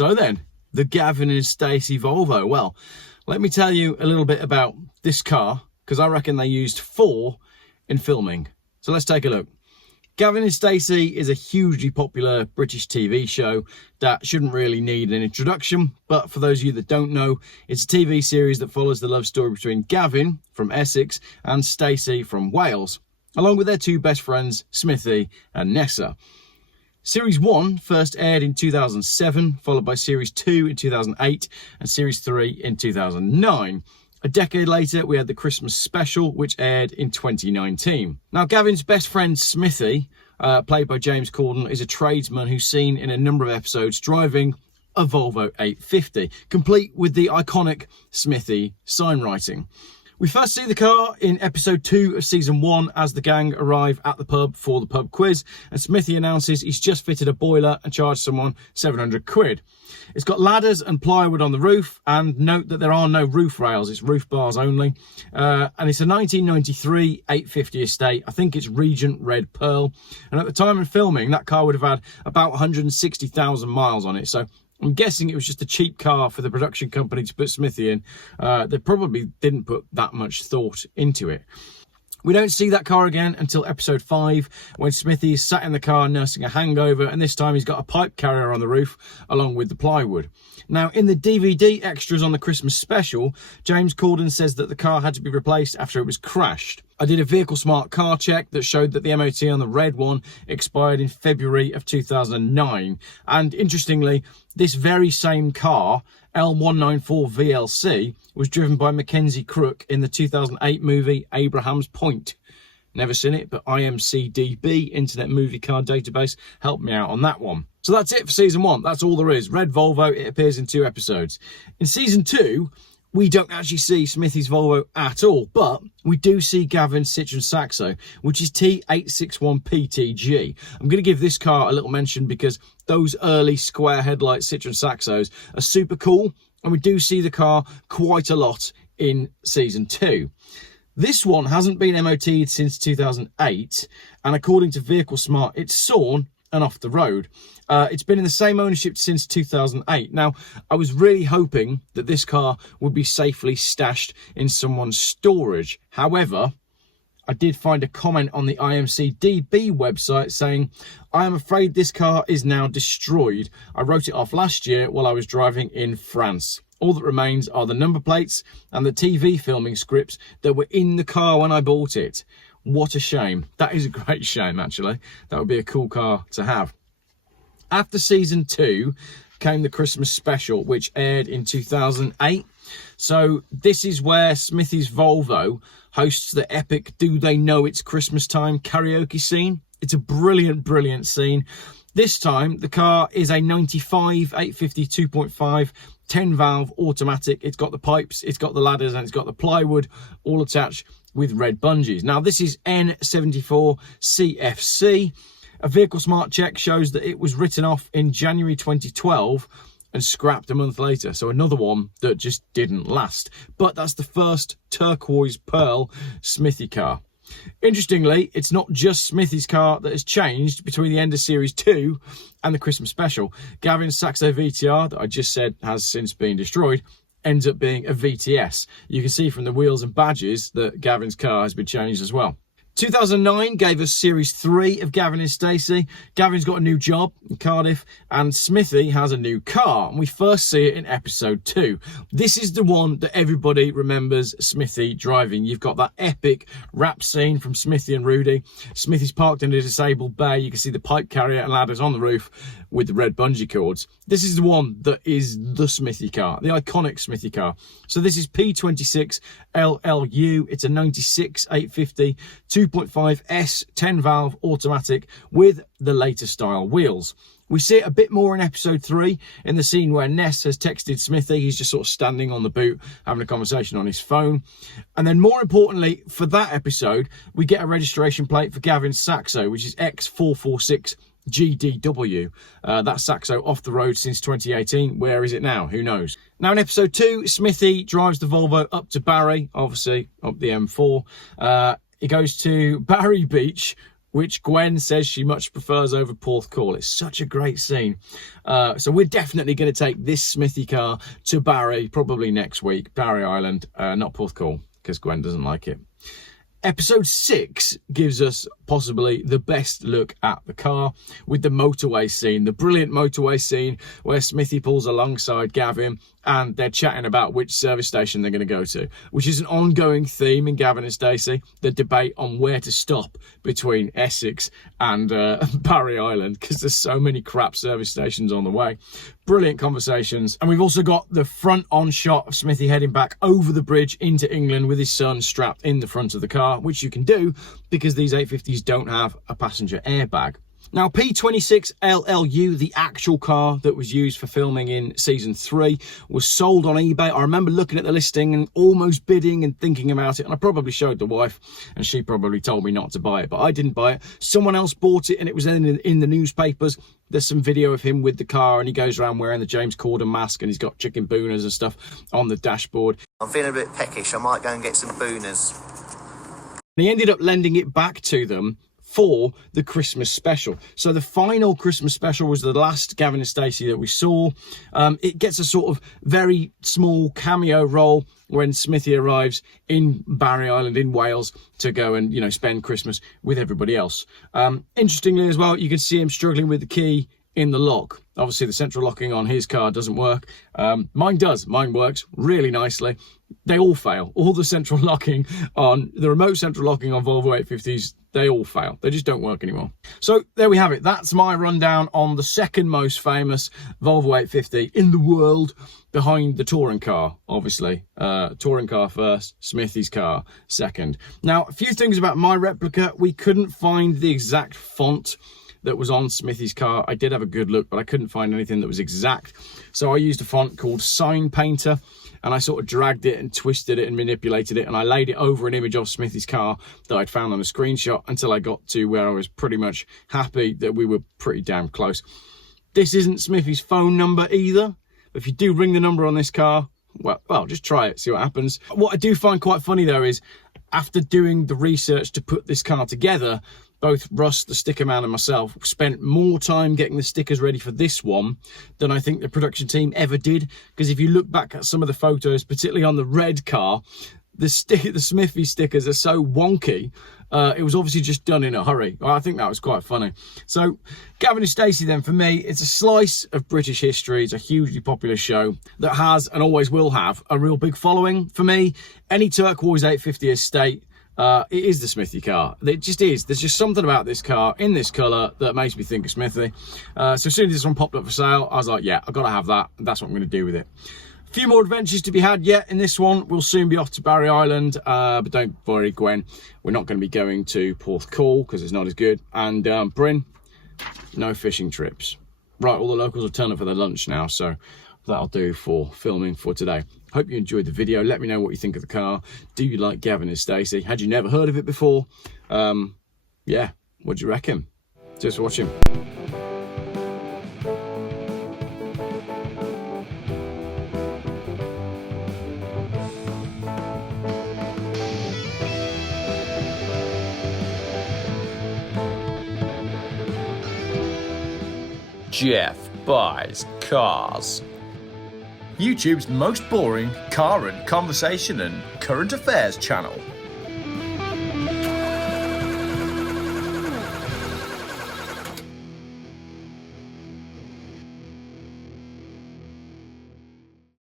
So then, the Gavin and Stacey Volvo. Well, let me tell you a little bit about this car, because I reckon they used 4 in filming. So let's take a look. Gavin and Stacey is a hugely popular British TV show that shouldn't really need an introduction, but for those of you that don't know, it's a TV series that follows the love story between Gavin from Essex and Stacey from Wales, along with their 2 best friends, Smithy and Nessa. Series 1 first aired in 2007, followed by Series 2 in 2008 and Series 3 in 2009. A decade later, we had the Christmas special, which aired in 2019. Now, Gavin's best friend, Smithy, played by James Corden, is a tradesman who's seen in a number of episodes driving a Volvo 850, complete with the iconic Smithy sign writing. We first see the car in episode 2 of season 1 as the gang arrive at the pub for the pub quiz, and Smithy announces he's just fitted a boiler and charged someone 700 quid. It's got ladders and plywood on the roof, and note that there are no roof rails, it's roof bars only. And it's a 1993 850 estate. I think it's Regent Red Pearl. And at the time of filming, that car would have had about 160,000 miles on it. So I'm guessing it was just a cheap car for the production company to put Smithy in. They probably didn't put that much thought into it. We don't see that car again until episode 5, when Smithy is sat in the car nursing a hangover, and this time he's got a pipe carrier on the roof along with the plywood. Now, in the DVD extras on the Christmas special, James Corden says that the car had to be replaced after it was crashed. I did a Vehicle Smart car check that showed that the MOT on the red one expired in February of 2009. And interestingly, this very same car, L194 VLC, was driven by Mackenzie Crook in the 2008 movie Abraham's Point. Never seen it, but IMCDB, Internet Movie Car Database, helped me out on that one. So that's it for season 1. That's all there is. Red Volvo, it appears in 2 episodes. In season 2, we don't actually see Smithy's Volvo at all, but we do see Gavin's Citroen Saxo, which is T861PTG. I'm going to give this car a little mention because those early square headlight Citroen Saxos are super cool, and we do see the car quite a lot in season 2. This one hasn't been MOT'd since 2008, and according to Vehicle Smart, it's sawn and off the road. It's been in the same ownership since 2008. Now, I was really hoping that this car would be safely stashed in someone's storage. However, I did find a comment on the IMCDB website saying, "I am afraid this car is now destroyed. I wrote it off last year while I was driving in France. All that remains are the number plates and the TV filming scripts that were in the car when I bought it." What a shame. That is a great shame, actually. That would be a cool car to have. After season 2 came the Christmas special, which aired in 2008. So this is where Smithy's Volvo hosts the epic Do They Know It's Christmas Time karaoke scene. It's a brilliant, brilliant scene. This time, the car is a 95 850 2.5 10 valve automatic. It's got the pipes, it's got the ladders, and it's got the plywood all attached with red bungees. Now, this is N74CFC. A Vehicle Smart check shows that it was written off in January 2012 and scrapped a month later. So another one that just didn't last. But that's the first turquoise pearl Smithy car. Interestingly, it's not just Smithy's car that has changed between the end of Series 2 and the Christmas special. Gavin's Saxo VTR, that I just said has since been destroyed, ends up being a VTS. You can see from the wheels and badges that Gavin's car has been changed as well. 2009 gave us Series 3 of Gavin and Stacey. Gavin's got a new job in Cardiff, and Smithy has a new car, and we first see it in episode 2. This is the one that everybody remembers Smithy driving. You've got that epic rap scene from Smithy and Rudy. Smithy's parked in a disabled bay. You can see the pipe carrier and ladders on the roof with the red bungee cords. This is the one that is the Smithy car, the iconic Smithy car. So this is P26 LLU. It's a 96 850 2.5 S 10 valve automatic with the later style wheels. We see it a bit more in episode 3 in the scene where Ness has texted Smithy. He's just sort of standing on the boot having a conversation on his phone. And then more importantly, for that episode, we get a registration plate for Gavin's Saxo, which is X446 GDW. That Saxo off the road since 2018. Where is it now? Who knows? Now in episode 2, Smithy drives the Volvo up to Barry, obviously up the M4. He goes to Barry Beach, which Gwen says she much prefers over Porthcawl. It's such a great scene. So we're definitely going to take this Smithy car to Barry, probably next week. Barry Island, not Porthcawl, because Gwen doesn't like it. Episode 6 gives us possibly the best look at the car with the motorway scene, the brilliant motorway scene where Smithy pulls alongside Gavin and they're chatting about which service station they're going to go to, which is an ongoing theme in Gavin and Stacey, the debate on where to stop between Essex and Barry Island, because there's so many crap service stations on the way. Brilliant conversations. And we've also got the front on shot of Smithy heading back over the bridge into England with his son strapped in the front of the car, which you can do because these 850s don't have a passenger airbag. Now, P26LLU, the actual car that was used for filming in season 3, was sold on eBay. I remember looking at the listing and almost bidding and thinking about it, and I probably showed the wife, and she probably told me not to buy it, but I didn't buy it. Someone else bought it, and it was in the newspapers. There's some video of him with the car, and he goes around wearing the James Corden mask, and he's got chicken booners and stuff on the dashboard. I'm feeling a bit peckish. I might go and get some booners. And he ended up lending it back to them for the Christmas special. So the final Christmas special was the last Gavin and Stacey that we saw. It gets a sort of very small cameo role when Smithy arrives in Barry Island in Wales to go and, you know, spend Christmas with everybody else. Interestingly as well, you can see him struggling with the key in the lock. Obviously the central locking on his car doesn't work. Mine does. Mine works really nicely. They all fail. All the central locking on the remote central locking on Volvo 850s, they all fail. They just don't work anymore. So there we have it. That's my rundown on the second most famous Volvo 850 in the world, behind the touring car, obviously. Touring car first, Smithy's car second. Now, a few things about my replica. We couldn't find the exact font that was on Smithy's car. I did have a good look, but I couldn't find anything that was exact. So I used a font called Sign Painter, and I sort of dragged it and twisted it and manipulated it, and I laid it over an image of Smithy's car that I'd found on a screenshot until I got to where I was pretty much happy that we were pretty damn close. This isn't Smithy's phone number either. If you do ring the number on this car, well, just try it, see what happens. What I do find quite funny though is, after doing the research to put this car together, both Russ, the sticker man, and myself spent more time getting the stickers ready for this one than I think the production team ever did. Because if you look back at some of the photos, particularly on the red car, the Smithy stickers are so wonky. It was obviously just done in a hurry. Well, I think that was quite funny. So Gavin and Stacey then, for me, it's a slice of British history. It's a hugely popular show that has and always will have a real big following. For me, any turquoise 850 estate, it is the Smithy car. It just is. There's just something about this car in this colour that makes me think of Smithy. So as soon as this one popped up for sale, I was like, yeah, I've got to have that. That's what I'm going to do with it. A few more adventures to be had yet in this one. We'll soon be off to Barry Island, but don't worry, Gwen, we're not going to be going to Porthcawl because it's not as good. And Bryn, no fishing trips. Right, all the locals will turn up for their lunch now, so that'll do for filming for today. Hope you enjoyed the video. Let me know what you think of the car. Do you like Gavin and Stacey? Had you never heard of it before? Yeah, what do you reckon? Just watch him. Geoff buys cars. YouTube's most boring car and conversation and current affairs channel.